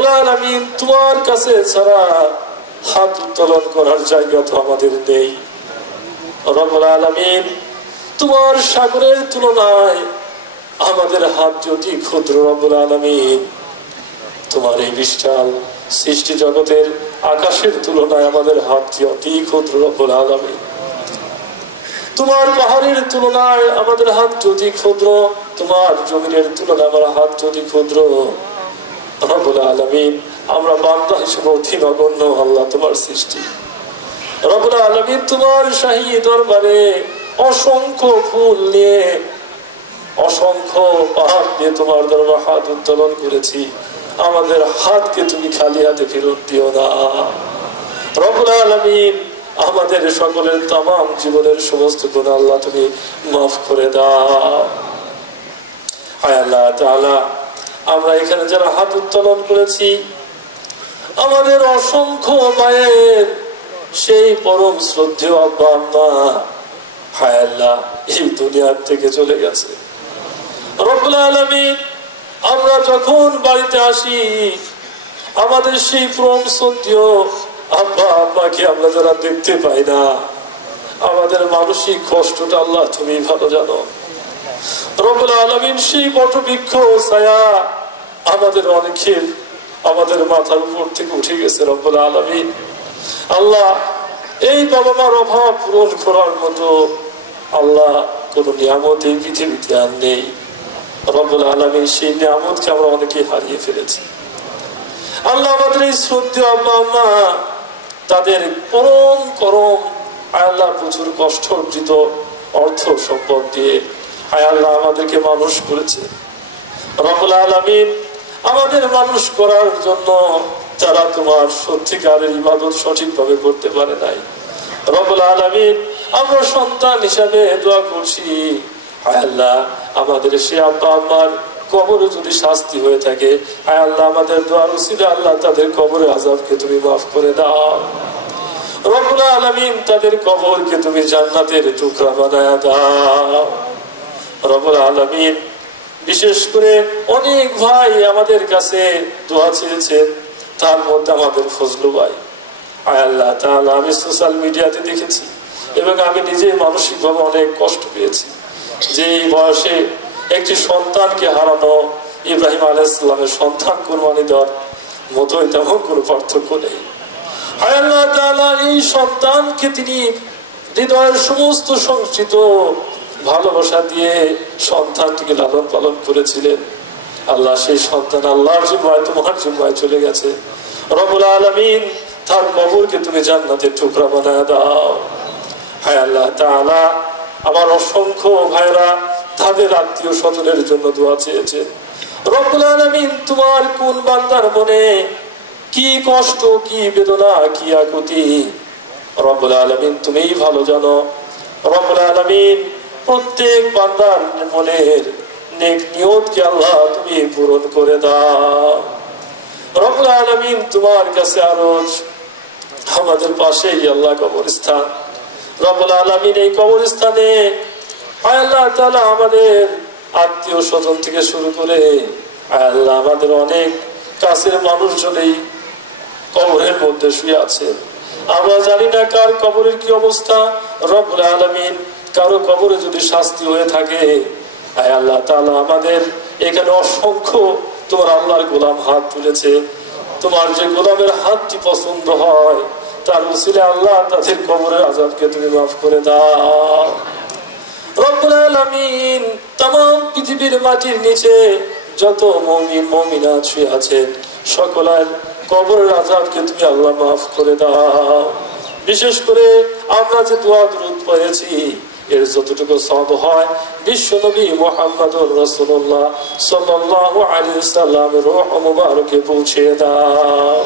রব্বুল আলামিন তোমার কাছে ছাড়া হাত উত্তোলন করার জায়গা তো আমাদের নেই। রব্বুল আলামিন তোমার সাগরের তুলনায় আমাদের হাত যদি ক্ষুদ্র রব্বুল আলামিন, তোমার এই বিশাল সৃষ্টি জগতের আকাশের তুলনায় আমাদের হাত অতি ক্ষুদ্র রব্বুল আলামিন। তোমার পাহাড়ের তুলনায় আমাদের হাত যদি ক্ষুদ্র, তোমার জমিনের তুলনায় আমার হাত যদি ক্ষুদ্র রব্বুল আলামিন, আমরা বান্দা হিসেবে অতি নগণ্য আল্লাহ তোমার সৃষ্টি। রব্বুল আলামিন তোমার শাহী দরবারে অসংখ্য ফুল নিয়ে, অসংখ্য পাহাড় নিয়ে তোমার দরবারে হাত উত্তোলন করেছি। আমাদের হাতকে তুমি খালি হাতে ফেরত দিও না রব্বুল আলামিন। আমাদের সকলের তামাম জীবনের সমস্ত গুনাহ আল্লাহ তুমি মাফ করে দাও। হায় আল্লাহ তাআলা, আমরা এখানে যারা হাত উত্তোলন করেছি, আমাদের অসংখ্য মায়ের সেই পরম শ্রদ্ধেয় আব্বা আম্মা হায় আল্লাহ এই দুনিয়ার থেকে চলে গেছে। রব্বুল আলামিন, আমরা যখন বাড়িতে আসি, আমাদের সেই পরম শ্রদ্ধেয় আব্বা আম্মাকে আমরা যারা দেখতে পাই না, আমাদের মানসিক কষ্টটা আল্লাহ তুমি ভালো জানো। রব্বুল আলামিন, সেই বটবৃক্ষ ছায়া আমাদের অনেকের আমাদের মাথার উপর থেকে উঠে গেছে। রব্বুল আলামিন, আল্লাহ এই বাবা মার অভাব পূরণ করার মতো আল্লাহ কোন নিয়ামত এই পৃথিবীতে আর নেই। রব্বুল আলামিন, সেই নিয়ামতকে আমরা অনেকে হারিয়ে ফেলেছি। আল্লাহ আমাদের এই শ্রদ্ধেয় আব্বা আম্মা, তাদের পরম করম আল্লাহ প্রচুর কষ্ট অর্জিত অর্থ সম্পদ দিয়ে আয় আল্লাহ আমাদেরকে মানুষ করেছে। রব্বুল আলামিন, আমাদের মানুষ করার জন্য তারা তোমার সত্যিকারের ইবাদত সঠিকভাবে করতে পারে নাই। রব্বুল আলামিন, আমরা সন্তান হিসাবে দোয়া করছি, আয় আল্লাহ আমাদের সে আব্বা আম্মার কবরে যদি শাস্তি হয়ে থাকে, আয় আল্লাহ আমাদের দোয়ার উসিলা আল্লাহ তাদের কবরের আযাবকে তুমি মাফ করে দাও। রব্বুল আলামিন, তাদের কবরকে তুমি জান্নাতের টুকরা বানায়া দাও। রব্বুল আলামিন, বিশেষ করে অনেক ভাই আমাদের কাছে দোয়া চেয়েছেন, তার মধ্যে আমাদের ফজলু ভাই। আয় আল্লাহ তাআলা, আমি সোশ্যাল মিডিয়াতে দেখেছি এবং আমি নিজে মানসিকভাবে অনেক কষ্ট পেয়েছি যে এই বয়সে একটি সন্তানকে হারানো, ইব্রাহিম আলাইহিস সালামের সন্তান কুরবানি দেওয়ার মতোই তেমন কোনো পার্থক্য নেই। আয় আল্লাহ তাআলা, এই সন্তানকে তিনি হৃদয়ের সমস্ত সংচিত ভালোবাসা দিয়ে সন্তানটিকে লালন পালন করেছিলেন। আল্লাহ সেই সন্তান আল্লাহর জিম্মায়, তোমার জিম্মায় চলে গেছে। রব্বুল আলামিন, তার কবরকে তুমি জান্নাতের টুকরা বানায় দাও। হায় আল্লাহ তাআলা, আমার অসংখ্য ভাইরা তাদের আত্মীয় স্বজনের জন্য দোয়া চেয়েছেন। রব্বুল আলামিন, তোমার কোন বান্দার মনে কি কষ্ট, কি বেদনা, কি আকুতি রব্বুল আলামিন তুমিই ভালো জানো। রব্বুল আলামিন, প্রত্যেক বান্দার মনের নেক নিয়তকে আল্লাহ তুমি পূরণ করে দাও। রব্বুল আলামিন, তোমার কাছে আরজ, আমাদের পাশেই আল্লাহ কবরস্থান। রব্বুল আলামিন, এই কবরস্থানে আল্লাহ তাআলা আমাদের আত্মীয় স্বজন থেকে শুরু করে আল্লাহ আমাদের অনেক কাছের মানুষজন এই কবরের মধ্যে শুয়ে আছে। আমরা জানি না কার কবরের কি অবস্থা। রব্বুল আলামিন, কারো কবরে যদি শাস্তি হয়ে থাকে, আয় আল্লাহ তাআলা আমাদের এখানে অসংখ্য তোমার আল্লাহর গোলাম হাত তুলেছে। তোমার যে গোলামের হাতটি পছন্দ হয়, তার উসিলে আল্লাহ তাদের কবরের আযাবকে তুমি মাফ করে দাও। রব্বুল আলামিন, तमाम পৃথিবীর মাটির নিচে যত মুমিন মুমিনাত শুয়ে আছে, সকলের কবরের আযাবকে তুমি আল্লাহ মাফ করে দাও। বিশেষ করে আমরা যে দোয়া দুরূদ পড়েছি, এর যতটুকু সওয়াব হয় বিশ্বনবী মুহাম্মদুর রাসূলুল্লাহ সাল্লাল্লাহু আলাইহি ওয়াসাল্লামের রূহ মুবারকে পৌঁছে দাও।